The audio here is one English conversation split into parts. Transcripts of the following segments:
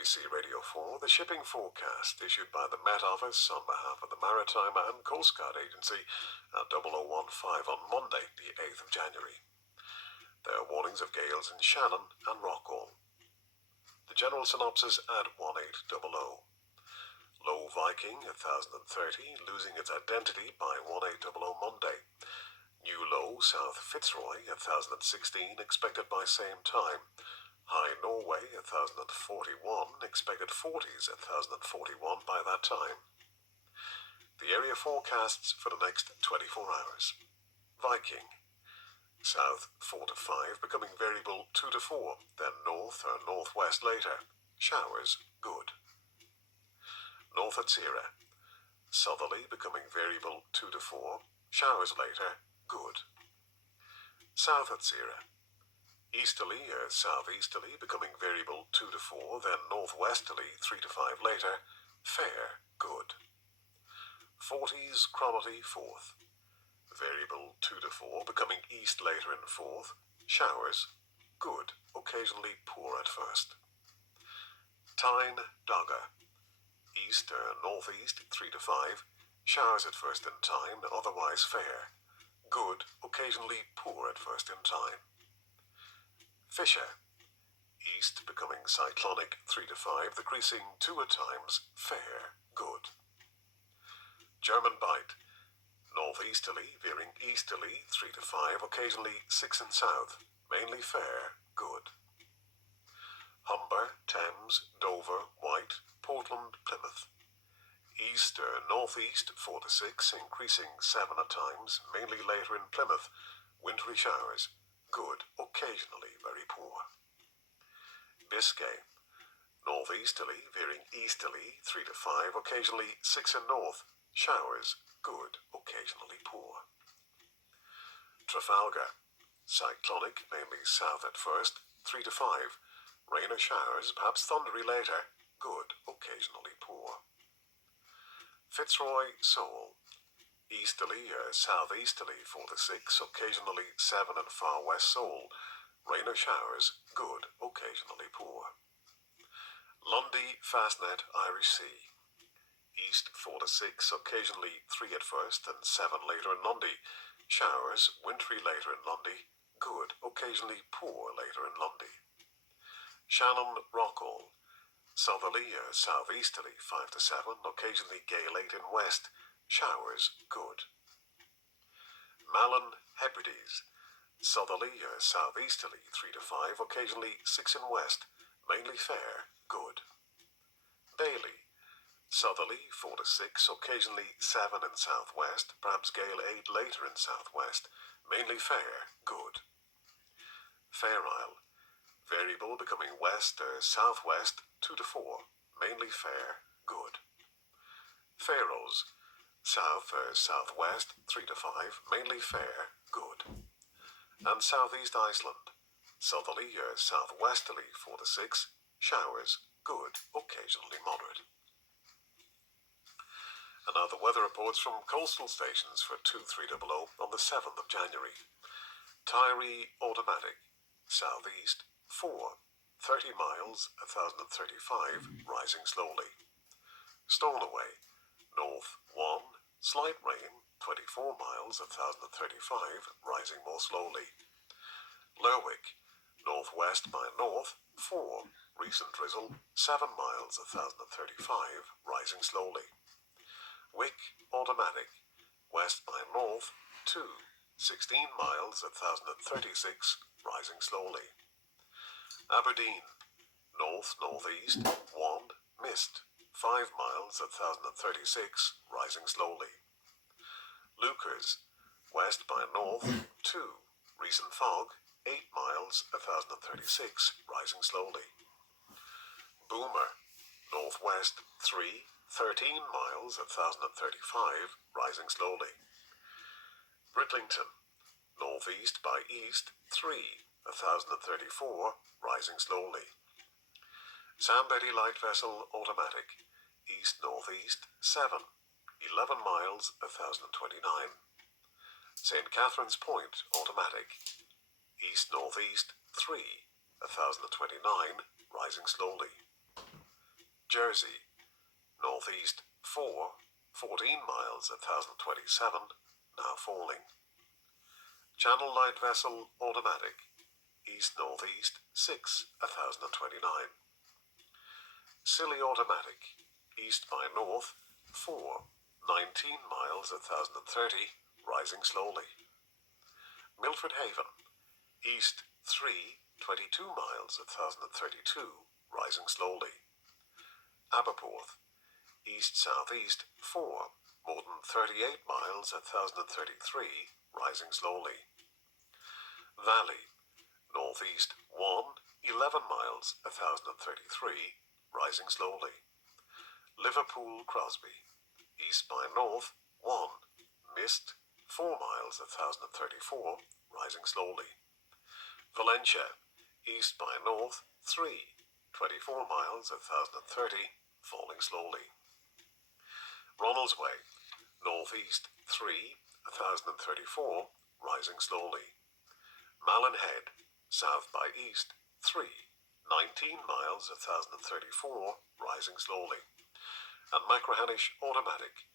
BBC Radio 4, the shipping forecast issued by the Met Office on behalf of the Maritime and Coast Guard Agency at 0015 on Monday, the 8th of January. There are warnings of gales in Shannon and Rockall. The general synopsis at 1800. Low Viking 1030 losing its identity by 1800 Monday. New low South Fitzroy 1016 expected by same time. High Norway 1041 expected 40s 1041 by that time. The area forecasts for the next 24 hours. Viking. South 4 to 5 becoming variable 2 to 4, then north or northwest later. Showers good. North at Sierra. Southerly becoming variable 2 to 4. Showers later. Good. South at Sierra. Easterly or southeasterly becoming variable 2 to 4, then northwesterly 3 to 5 later. Fair. Good. 40s Cromarty 4th. Variable 2 to 4 becoming east later in 4th. Showers. Good. Occasionally poor at first. Tyne Dogger. East or northeast 3 to 5. Showers at first in Tyne, otherwise fair. Good. Occasionally poor at first in Tyne. Fisher. East becoming cyclonic 3 to 5, decreasing 2 at times, fair, good. German Bight. Northeasterly, veering easterly 3 to 5, occasionally 6 in south, mainly fair, good. Humber, Thames, Dover, White, Portland, Plymouth. East or northeast 4 to 6, increasing 7 at times, mainly later in Plymouth, wintry showers. Good, occasionally very poor. Biscay. Northeasterly, veering easterly 3 to 5, occasionally 6 in north. Showers, good, occasionally poor. Trafalgar. Cyclonic, mainly south at first, 3 to 5. Rain or showers, perhaps thundery later. Good, occasionally poor. Fitzroy, Seoul. Easterly or southeasterly 4 to 6, occasionally 7 in far west Seoul. Rain or showers, good, occasionally poor. Lundy, Fastnet, Irish Sea. East 4 to 6, occasionally 3 at first and 7 later in Lundy. Showers, wintry later in Lundy. Good, occasionally poor later in Lundy. Shannon, Rockall. Southerly or southeasterly 5 to 7, occasionally gale 8 in west. Showers, good. Malin, Hebrides. Southerly or southeasterly 3 to 5, occasionally 6 in west, mainly fair, good. Bailey. Southerly 4 to 6, occasionally 7 in southwest, perhaps gale 8 later in southwest, mainly fair, good. Fair Isle. Variable becoming west or southwest 2 to 4, mainly fair, good. Faroes. South or southwest 3 to 5, mainly fair, good. And southeast Iceland. Southerly or southwesterly 4 to 6, showers, good, occasionally moderate. And now the weather reports from coastal stations for 2300 on the 7th of January. Tyree automatic, southeast 4, 30 miles 1035, rising slowly. Stornoway, north 1, slight rain 24 miles 1035, rising more slowly. Lerwick, northwest by north 4, recent drizzle 7 miles 1035, rising slowly. Wick automatic, west by north 2, 16 miles 1036, rising slowly. Aberdeen, north-northeast 1, mist 5 miles 1036, rising slowly. Lukers, west by north 2, recent fog 8 miles 1036, rising slowly. Boomer, northwest 3, 13 miles 1035, rising slowly. Bridlington, northeast by east 3, 1034, rising slowly. Sam Betty light vessel automatic, east-northeast 7, 11 miles 1029. St. Catherine's Point automatic, east-northeast 3, 1029, rising slowly. Jersey, northeast 4, 14 miles at 1027, now falling. Channel light vessel automatic, east-northeast 6 at 1029. Scilly automatic, east by north 4, 19 miles at 1030, rising slowly. Milford Haven, east 3, 22 miles at 1032, rising slowly. Aberporth, east-southeast 4, more than 38 miles at 1033, rising slowly. Valley, northeast 1, 11 miles 1033, rising slowly. Liverpool Crosby, east by north 1, mist 4 miles 1034, rising slowly. Valencia, east by north 3, 24 miles 1030, falling slowly. Ronaldsway, northeast 3, 1034, rising slowly. Malin Head, south by east 3, 19 miles 1034, rising slowly. And Machrihanish automatic,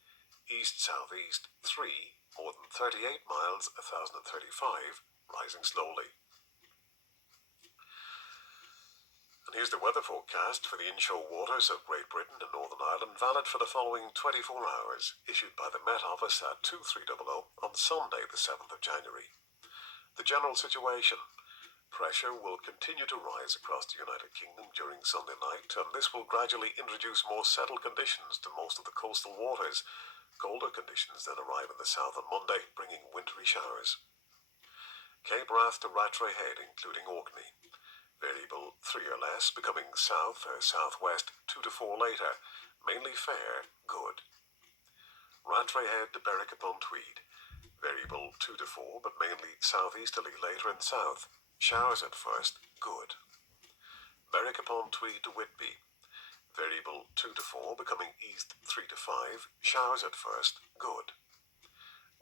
east-southeast 3, more than 38 miles 1035, rising slowly. And here's the weather forecast for the inshore waters of Great Britain and Northern Ireland, valid for the following 24 hours, issued by the Met Office at 2300 on Sunday the 7th of January. The general situation: pressure will continue to rise across the United Kingdom during Sunday night, and this will gradually introduce more settled conditions to most of the coastal waters. Colder conditions then arrive in the south on Monday, bringing wintry showers. Cape Wrath to Rattray Head, including Orkney. Variable 3 or less, becoming south or southwest 2 to 4 later, mainly fair, good. Rattray Head to Berwick-upon-Tweed. Variable 2 to 4, but mainly southeasterly later and south. Showers at first, good. Berwick-upon-Tweed to Whitby. Variable 2 to 4, becoming east 3 to 5. Showers at first, good.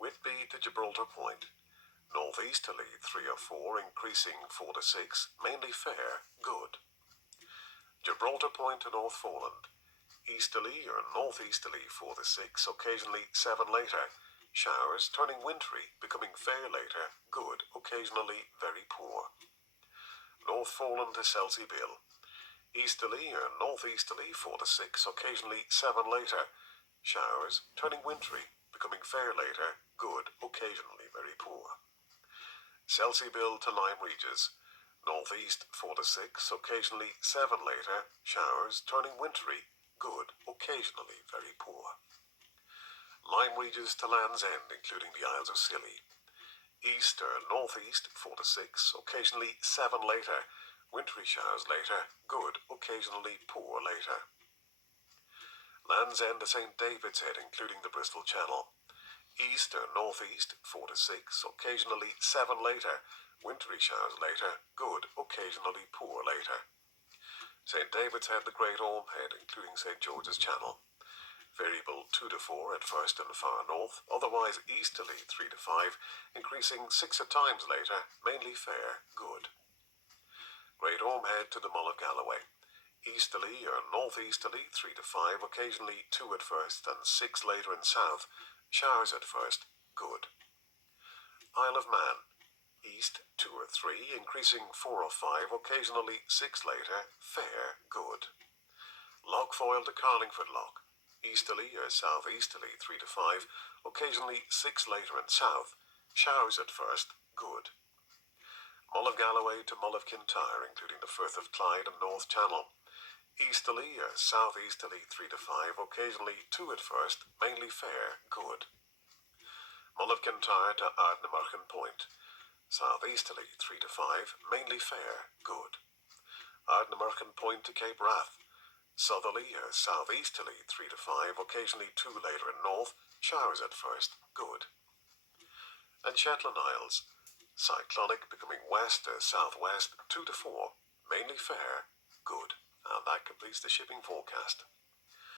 Whitby to Gibraltar Point. Northeasterly 3 or 4, increasing 4 to 6. Mainly fair, good. Gibraltar Point to North Foreland. Easterly or northeasterly 4 to 6, occasionally 7 later. Showers turning wintry, becoming fair later, good, occasionally very poor. North Foreland to Selsey-Bill. Easterly or northeasterly 4 to 6, occasionally 7 later. Showers turning wintry, becoming fair later, good, occasionally very poor. Selsey-Bill to Lyme Regis. Northeast 4 to 6, occasionally 7 later. Showers turning wintry, good, occasionally very poor. Lyme Regis to Land's End, including the Isles of Scilly. East or northeast 4 to 6, occasionally 7 later. Wintry showers later, good, occasionally poor later. Land's End to St. David's Head, including the Bristol Channel. East or northeast 4 to 6, occasionally 7 later. Wintry showers later, good, occasionally poor later. St. David's Head to Great Orme Head, including St. George's Channel. Variable 2 to 4 at first and far north, otherwise easterly 3 to 5, increasing 6 at times later, mainly fair, good. Great Orme Head to the Mull of Galloway. Easterly or northeasterly 3 to 5, occasionally 2 at first and 6 later in south. Showers at first, good. Isle of Man. East 2 or 3, increasing 4 or 5, occasionally 6 later, fair, good. Loch Foyle to Carlingford Loch. Easterly or southeasterly 3 to 5, occasionally 6 later in south. Showers at first, good. Mull of Galloway to Mull of Kintyre, including the Firth of Clyde and North Channel. Easterly or southeasterly 3 to 5, occasionally 2 at first, mainly fair, good. Mull of Kintyre to Ardnamurchan Point. Southeasterly 3 to 5, mainly fair, good. Ardnamurchan Point to Cape Wrath. Southerly or southeasterly 3 to 5, occasionally 2 later in north. Showers at first, good. And Shetland Isles. Cyclonic becoming west or southwest 2 to 4, mainly fair, good. And that completes the shipping forecast.